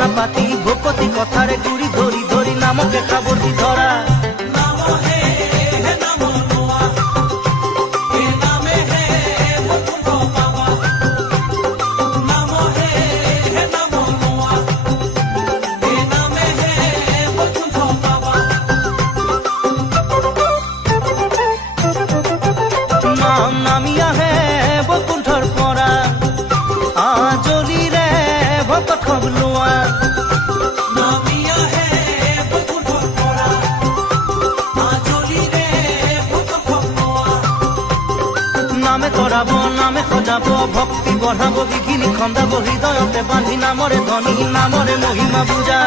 ভাৱনা পাতি ভকতি কথাৰে গুৰি ধৰি ধৰি নামকে খাবৰ্তি ধৰা নামি আহে বৈকুণ্ঠৰ পৰা আজলিৰে ভকত খবলোৱা নামি আহে বৈকুণ্ঠৰ পৰা আজলিৰে ভকত খবলোৱা নামে কৰাব নামে সজাব ভক্তি বঢ়াব বিঘিনি খন্দাব হৃদয়তে বান্ধি নামৰে ধনী নামৰে মহিমা বুজা